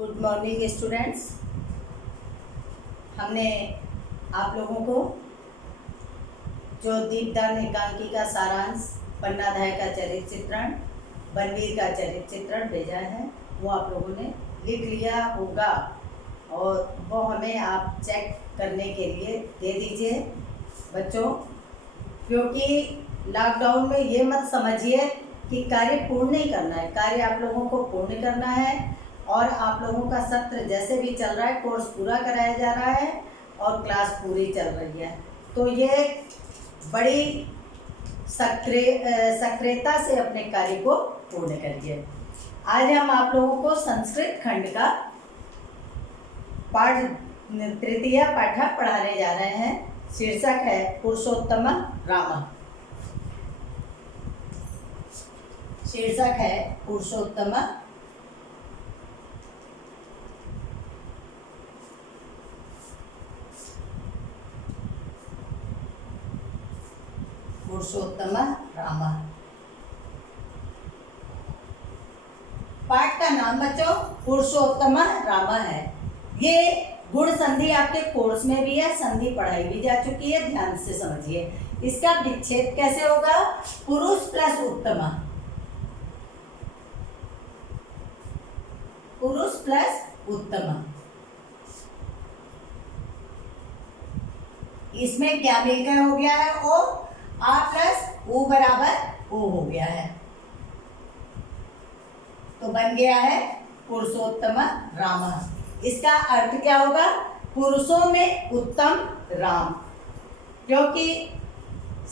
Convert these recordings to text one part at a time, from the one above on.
Good morning students. हमने आप लोगों को जो दीपदान एकांकी का सारांश, पन्नाध्याय का चरित्र चित्रण, बनवीर का चरित्र चित्रण भेजा है, वो आप लोगों ने लिख लिया होगा और वो हमें आप चेक करने के लिए दे दीजिए बच्चों। क्योंकि लॉकडाउन में ये मत समझिए कि कार्य पूर्ण नहीं करना है, कार्य आप लोगों को पूर्ण करना है। और आप लोगों का सत्र जैसे भी चल रहा है, कोर्स पूरा कराया जा रहा है और क्लास पूरी चल रही है, तो ये बड़ी सक्रियता से अपने कार्य को पूर्ण करिए। आज हम आप लोगों को संस्कृत खंड का पाठ तृतीय पाठक पढ़ाने जा रहे हैं। शीर्षक है पुरुषोत्तम राम। शीर्षक है पुरुषोत्तम राम। पाठ का नाम बच्चों पुरुषोत्तम राम है। ये गुण संधि आपके कोर्स में भी है, संधि पढ़ाई भी जा चुकी है, ध्यान से समझिए। इसका विच्छेद कैसे होगा? पुरुष प्लस उत्तम, पुरुष प्लस उत्तम। इसमें क्या मिलकर हो गया है? ओ आ प्लस ऊ बराबर ओ हो गया है, तो बन गया है पुरुषोत्तम राम। इसका अर्थ क्या होगा? पुरुषों में उत्तम राम, क्योंकि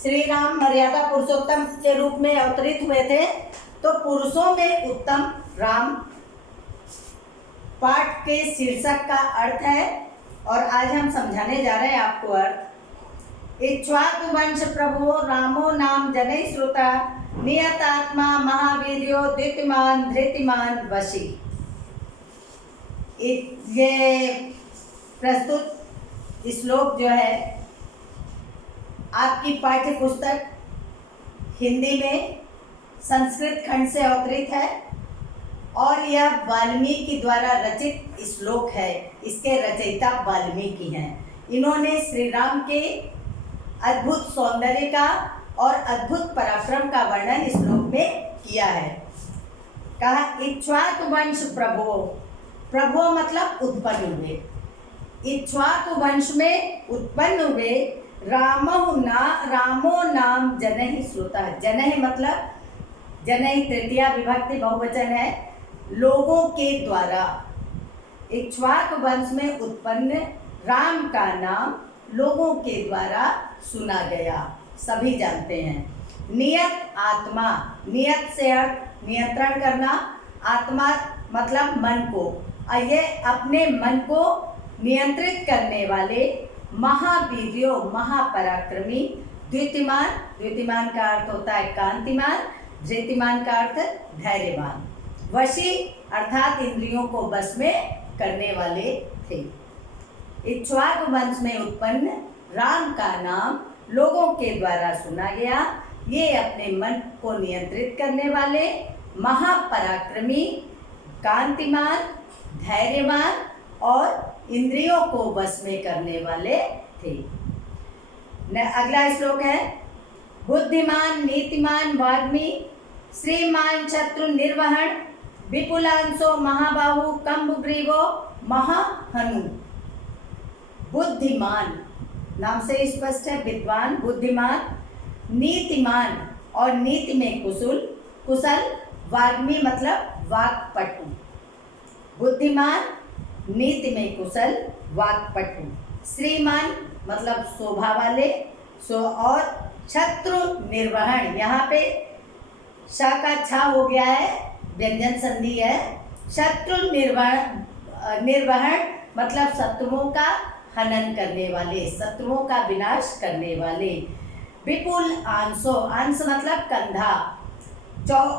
श्री राम मर्यादा पुरुषोत्तम के रूप में अवतरित हुए थे, तो पुरुषों में उत्तम राम पाठ के शीर्षक का अर्थ है। और आज हम समझाने जा रहे हैं आपको अर्थ। इक्ष्वाकु वंश प्रभो रामो नाम जनै श्रुता नियतात्मा महावीर्यो द्युतिमान धृतिमान वशी। ये प्रस्तुत श्लोक जो है आपकी पाठ्य पुस्तक हिंदी में संस्कृत खंड से अवतरित है और यह वाल्मीकि द्वारा रचित श्लोक है। इसके रचयिता वाल्मीकि हैं। इन्होंने श्री राम के अद्भुत सौंदर्य का और अद्भुत पराक्रम का वर्णन इस श्लोक में किया है। कहा इक्ष्वाकु वंश प्रभो, प्रभो मतलब उत्पन्न हुए, इक्ष्वाकु वंश में उत्पन्न हुए रामो नाम जनहि श्रुता। जनहि मतलब जनहि तृतीया विभक्ति बहुवचन है, लोगों के द्वारा। इक्ष्वाकु वंश में उत्पन्न राम का नाम लोगों के द्वारा सुना गया, सभी जानते हैं। नियत आत्मा, नियत से अर्थ नियंत्रण करना, आत्मा मतलब मन को, ये अपने मन को नियंत्रित करने वाले महावीर्यो महापराक्रमी, द्युतिमान, द्युतिमान का अर्थ होता है कांतिमान, धृतिमान का अर्थ धैर्यवान, वशी अर्थात इंद्रियों को वश में करने वाले थे। इक्ष्वाकु वंश में उत्पन्न राम का नाम लोगों के द्वारा सुना गया। ये अपने मन को नियंत्रित करने वाले महापराक्रमी, कांतिमान, धैर्यवान और इंद्रियों को वश में करने वाले थे। अगला श्लोक है बुद्धिमान नीतिमान वाग्मी श्रीमान शत्रु निर्वहण विपुलांशो महाबाहु कंबुग्रीवो महाहनु। बुद्धिमान नाम से स्पष्ट है, विद्वान, बुद्धिमान, नीतिमान और नीति में कुशल, वाग्मी मतलब वाक्पटु। बुद्धिमान, नीति में कुशल, वाक्पटु। श्रीमान मतलब शोभा वाले, और शत्रु निर्वहण, यहाँ पे श का छा हो गया है, व्यंजन संधि है। शत्रु निर्वहण मतलब शत्रुओं का हनन करने वाले, शत्रुओं का विनाश करने वाले। विपुल आंसो, अंश मतलब कंधा,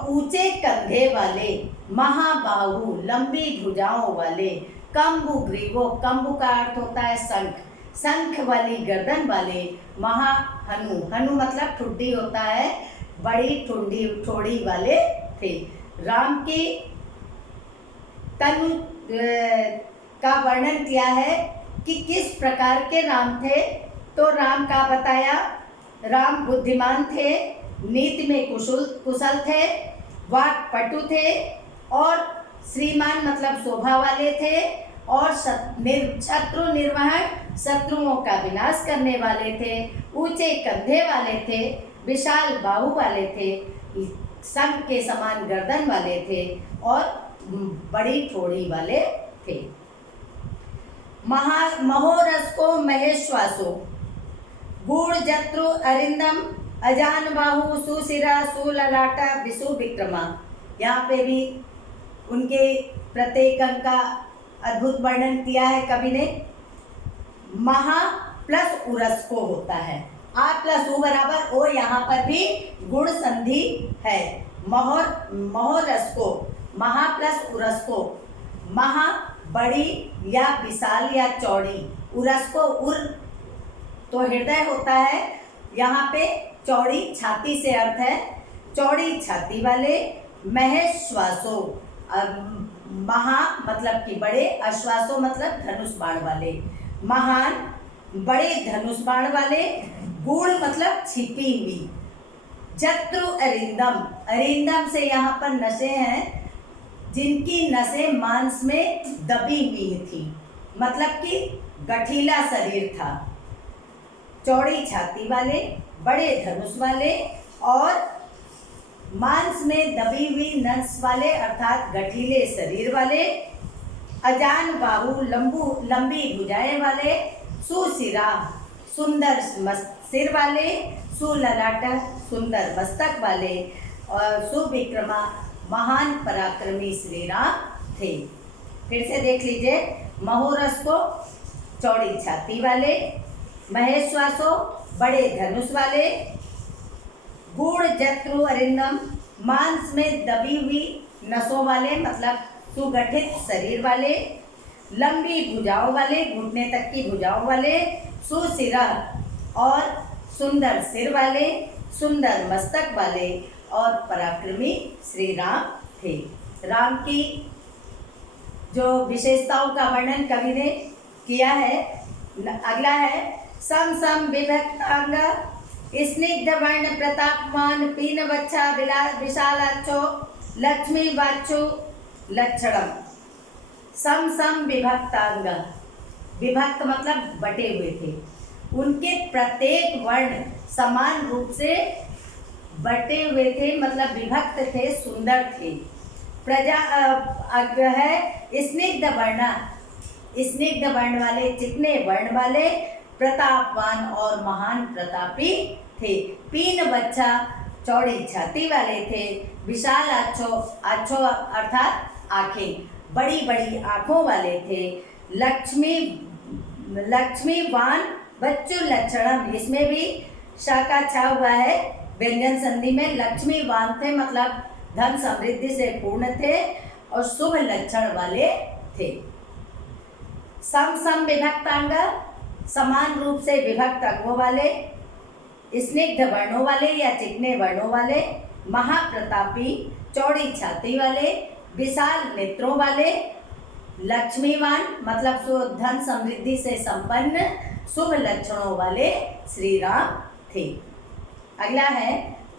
ऊंचे कंधे वाले, महाबाहु लंबी भुजाओं वाले, कंबुग्रीवो, कंबु का अर्थ होता है शंख, शंख वाली गर्दन वाले, महाहनु, हनु मतलब ठुड्डी होता है, बड़ी ठोड़ी वाले थे। राम की तनु का वर्णन किया है कि किस प्रकार के राम थे। तो राम का बताया, राम बुद्धिमान थे, नीति में कुशल थे, वाक्पटु थे, और श्रीमान मतलब शोभा वाले थे, और शत्रु निर्वहन शत्रुओं का विनाश करने वाले थे, ऊंचे कंधे वाले थे, विशाल बाहु वाले थे, शंख के समान गर्दन वाले थे, और बड़ी ठोड़ी वाले थे। महोरस को महेश्वासो, गूढ़ जत्रु अरिंदम, अजान बाहु, सुशिरा, सुललाटा, विशु विक्रमा। यहाँ पे भी उनके प्रत्येक अंग का अद्भुत वर्णन किया है कवि ने। महा प्लस उरस को होता है, आ प्लस उ बराबर ओ, यहाँ पर भी गुण संधि है। महोरस को, महा प्लस उरस को, महा बड़ी या विशाल या चौड़ी, उरस को उर तो हृदय होता है, यहाँ पे चौड़ी छाती से अर्थ है, चौड़ी छाती वाले। महेश्वासो, महा मतलब कि बड़े, अश्वासो मतलब धनुष बाण वाले, महान बड़े धनुष बाण वाले, गूढ़ मतलब छिपी हुई। जत्रु अरिंदम, अरिंदम से यहाँ पर नसें हैं जिनकी नसें मांस में दबी हुई थी, मतलब कि गठीला शरीर था। चौड़ी छाती वाले, बड़े धनुष वाले, और मांस में दबी हुई नस वाले अर्थात गठीले शरीर वाले। अजान बाहु, लंबी भुजाएं वाले। सुशिरा, सुंदर सिर वाले। सुललाट, सुंदर मस्तक वाले। और सुविक्रमा, महान पराक्रमी श्री राम थे। फिर से देख लीजिए, महोरस को चौड़ी छाती वाले, महेश्वासो बड़े धनुष वाले, गूढ़ जत्रु अरिंदम मांस में दबी हुई नसों वाले मतलब सुगठित शरीर वाले, लंबी भुजाओं वाले, घुटने तक की भुजाओं वाले, सुशिरा और सुंदर सिर वाले, सुंदर मस्तक वाले और पराक्रमी श्री राम थे। राम की जो विशेषताओं का वर्णन कवि ने किया है, अगला है सम सम विभक्तांग, स्निग्ध वर्ण प्रतापमान, पीन बच्चा विशालाक्षो, लक्ष्मी वाचो लक्षणम। सम सम विभक्तांग, विभक्त मतलब बटे हुए थे, उनके प्रत्येक वर्ण समान रूप से बटे हुए थे, मतलब विभक्त थे, सुंदर थे। प्रजा है स्निग्ध वर्ण, स्निग्ध वर्ण वाले, चिकने वर्ण वाले, प्रतापवान और महान प्रतापी थे। पीन बच्चा चौड़ी छाती वाले थे। विशाल आँचो, आँचो अर्थात आँखें, बड़ी बड़ी आँखों वाले थे। लक्ष्मीवान बच्चों लक्षणम, इसमें भी शाका छा हुआ है व्यंजन संधि में। लक्ष्मीवान थे मतलब धन समृद्धि से पूर्ण थे और शुभ लक्षण वाले थे। सम सम विभक्तांग, समान रूप से विभक्त अंगों वाले, स्निग्ध वर्णों वाले या चिकने वर्णों वाले, महाप्रतापी चौड़ी छाती वाले, विशाल नेत्रों वाले, लक्ष्मीवान मतलब धन समृद्धि से संपन्न, शुभ लक्षणों वाले श्री राम थे। अगला है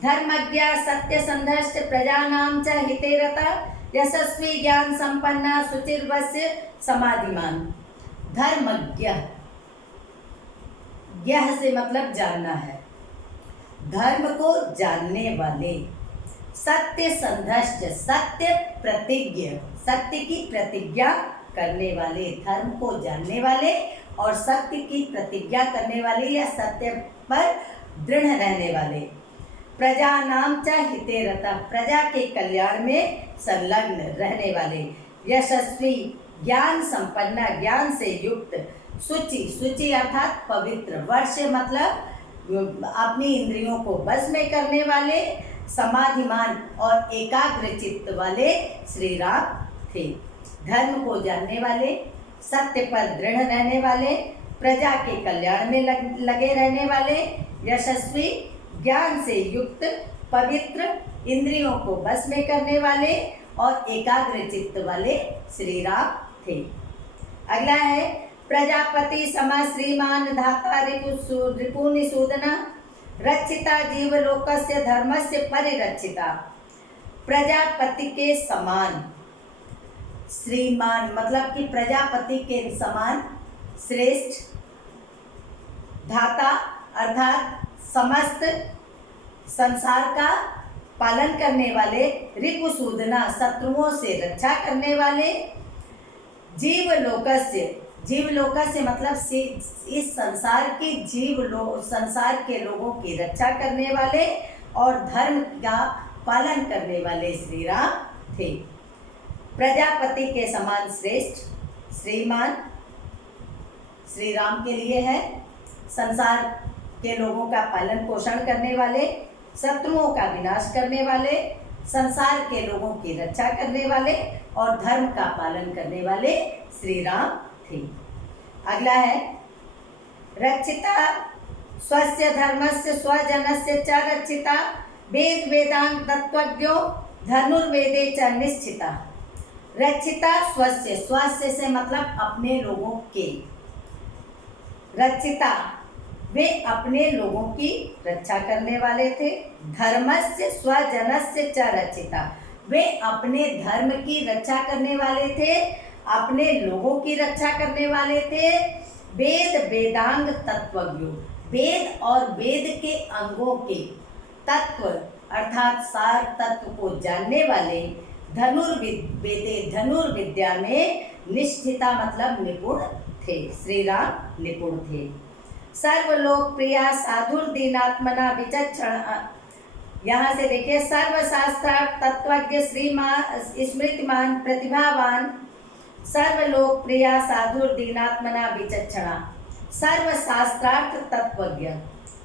धर्मज्ञ सत्य संधर्ष प्रजानाम च हिते रता, यशस्वी ज्ञान संपन्ना शुचिर्वस्य समाधिमान। धर्मज्ञ, यह से मतलब जानना है, धर्म को जानने वाले। सत्य संधर्ष, सत्य प्रतिज्ञ, सत्य की प्रतिज्ञा करने वाले, धर्म को जानने वाले और सत्य की प्रतिज्ञा करने वाले या सत्य पर दृढ़ रहने वाले। प्रजा नाम च हिते रता, प्रजा के कल्याण में संलग्न रहने वाले। यशस्वी ज्ञान संपन्ना, ज्ञान से युक्त। शुचि, शुचि अर्थात पवित्र। वर्ष मतलब अपनी इंद्रियों को वश में करने वाले। समाधिमान और एकाग्र चित्त वाले श्री राम थे। धर्म को जानने वाले, सत्य पर दृढ़ रहने वाले, प्रजा के कल्याण में लगे रहने वाले, यशस्वी ज्ञान से युक्त, पवित्र, इंद्रियों को बस में करने वाले और एकाग्र चित्त वाले श्री राम थे। अगला है प्रजापति सम श्रीमान धाता रिपुनिषूदन रक्षिता जीवलोकस्य धर्मस्य परिरक्षिता। प्रजापति के समान श्रीमान मतलब कि प्रजापति के समान श्रेष्ठ, धाता अर्थात समस्त संसार का पालन करने वाले, रिपुसूदना शत्रुओं से रक्षा करने वाले, जीवलोकस्य मतलब इस संसार की संसार के लोगों की रक्षा करने वाले और धर्म का पालन करने वाले श्री राम थे। प्रजापति के समान श्रेष्ठ, श्रीमान श्री राम के लिए है, संसार के लोगों का पालन पोषण करने वाले, शत्रुओं का विनाश करने वाले, संसार के लोगों की रक्षा करने वाले और धर्म का पालन करने वाले श्री राम थे। अगला है रक्षिता स्वस्य धर्मस्य स्वजनस्य च रक्षिता वेद वेदांग तत्वज्ञो धनुर्वेदे च निश्चिता। रक्षिता स्वस्य, स्वस्य से मतलब अपने लोगों के, रक्षिता वे अपने लोगों की रक्षा करने वाले थे। धर्मस्य स्वजनस्य च रक्षिता, वे अपने धर्म की रक्षा करने वाले थे, अपने लोगों की रक्षा करने वाले थे। वेद वेदांग तत्वज्ञो, वेद और वेद के अंगों के तत्व अर्थात सार तत्व को जानने वाले, धनुर्वेदे धनुर्विद्या में निष्ठिता मतलब निपुण थे, श्री राम निपुण थे। सर्वलोकप्रिया साधुर्दीनात्मना विचक्षण, यहाँ से देखिए सर्वशास्त्रार्थ तत्वज्ञ श्रीमान स्मृतिमान प्रतिभावान, सर्वलोकप्रिया साधुर्दीनात्मना विचक्षणा। सर्वशास्त्रार्थ तत्वज्ञ,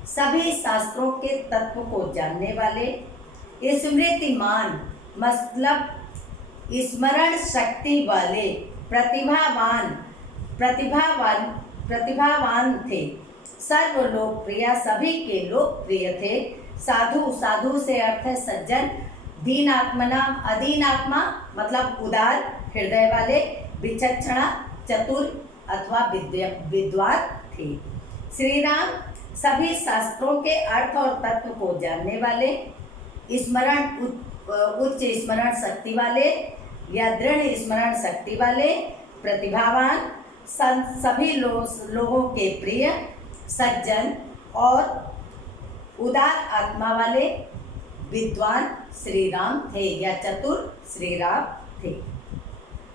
सभी शास्त्रों के तत्व को जानने वाले, स्मृतिमान मतलब स्मरण शक्ति वाले, प्रतिभावान थे। सर्वलोकप्रिय सभी के लोकप्रिय थे। साधु, साधु से अर्थ है सज्जन। दीन आत्मना, अदीन आत्मा मतलब उदार हृदय वाले। विचक्षणा चतुर अथवा विद्वान थे। श्री राम सभी शास्त्रों के अर्थ और तत्व को जानने वाले, स्मरण उच्च स्मरण शक्ति वाले या दृढ़ स्मरण शक्ति वाले, प्रतिभावान, सभी लोगों के प्रिय, सज्जन और उदार आत्मा वाले, विद्वान श्री राम थे या चतुर श्री राम थे।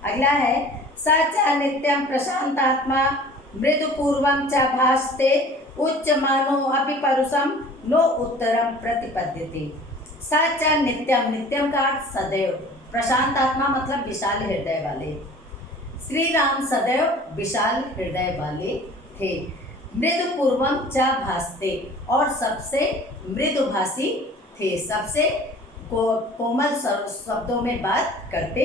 अगला है सच नित्यम प्रशांतात्मा मृदुपूर्वम च भासते उच्च मानो अपि परुषम नो उत्तरम प्रतिपद्यते। सच नित्यम, नित्यम का अर्थ सदैव, प्रशांत आत्मा मतलब विशाल हृदय वाले। श्री राम सदैव विशाल हृदय वाले थे। मृदुपूर्वम च भासते और सबसे मृदुभाषी थे, सबसे कोमल शब्दों में बात करते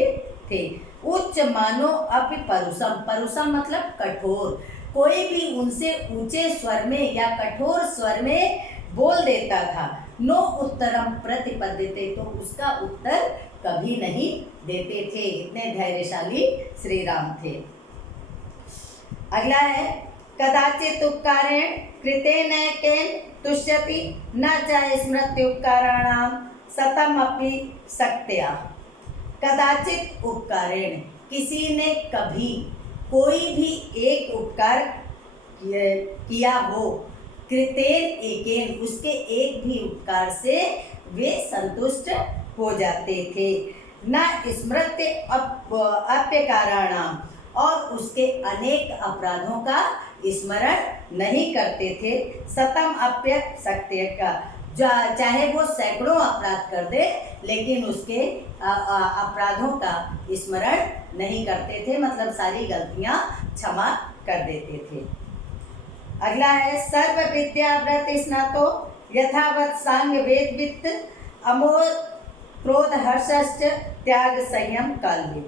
थे। उच्च मानो अपि परुषम, परुषम मतलब कठोर, कोई भी उनसे ऊंचे स्वर में या कठोर स्वर में बोल देता था, नो उत्तरम प्रतिपद्यते, तो उसका उत्तर कभी नहीं देते थे। इतने धैर्यशाली श्री राम थे। अगला है कदाचित उपकारेण कृतेन केन तुष्यति न च स्मृत्युपकाराणाम सतम अपि शक्त्या। कदाचित उपकारेण, किसी ने कभी कोई भी एक उपकार किया हो, कृतेन एकेन, उसके एक भी उपकार से वे संतुष्ट हो जाते थे। न स्मृत्य अप्यकाराणाम, और उसके अनेक अपराधों का स्मरण नहीं करते थे। सतम अप्य सत्य का, चाहे वो सैकड़ों अपराध कर दे लेकिन उसके अपराधों का स्मरण नहीं करते थे, मतलब सारी गलतियां क्षमा कर देते थे। अगला है सर्व विद्या व्रत स्नातो यथावत सांग वेद वित्त अमोह क्रोध हर्षश्च त्याग संयम कालविद।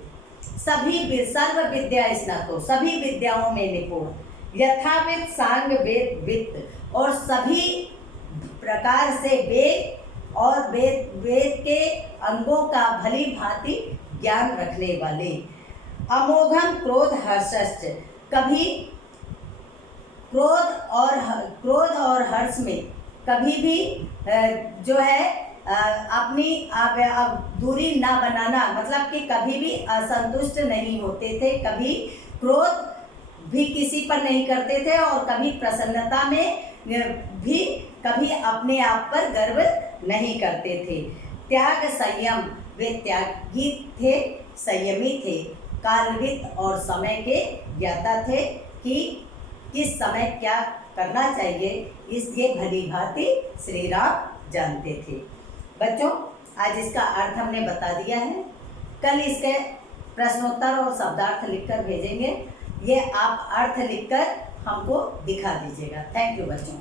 सभी सर्व विद्या स्नातो, सभी विद्याओं में निपुण, यथावित सांग वेद वित्त, और सभी प्रकार से वेद और वेद के अंगों का भली भांति ज्ञान रखने वाले। अमोघम क्रोध हर्षश्च, कभी क्रोध और हर्ष में कभी भी जो है अपनी दूरी ना बनाना, मतलब कि कभी भी असंतुष्ट नहीं होते थे, कभी क्रोध भी किसी पर नहीं करते थे और कभी प्रसन्नता में भी कभी अपने आप पर गर्व नहीं करते थे। त्याग संयम, वे त्यागी थे, संयमी थे, कालवित और समय के ज्ञाता थे कि किस समय क्या करना चाहिए, इसलिए भली भांति श्री राम जानते थे। बच्चों, आज इसका अर्थ हमने बता दिया है। कल इसके प्रश्नोत्तर और शब्दार्थ लिखकर भेजेंगे। ये आप अर्थ लिखकर हमको दिखा दीजिएगा। थैंक यू बच्चों।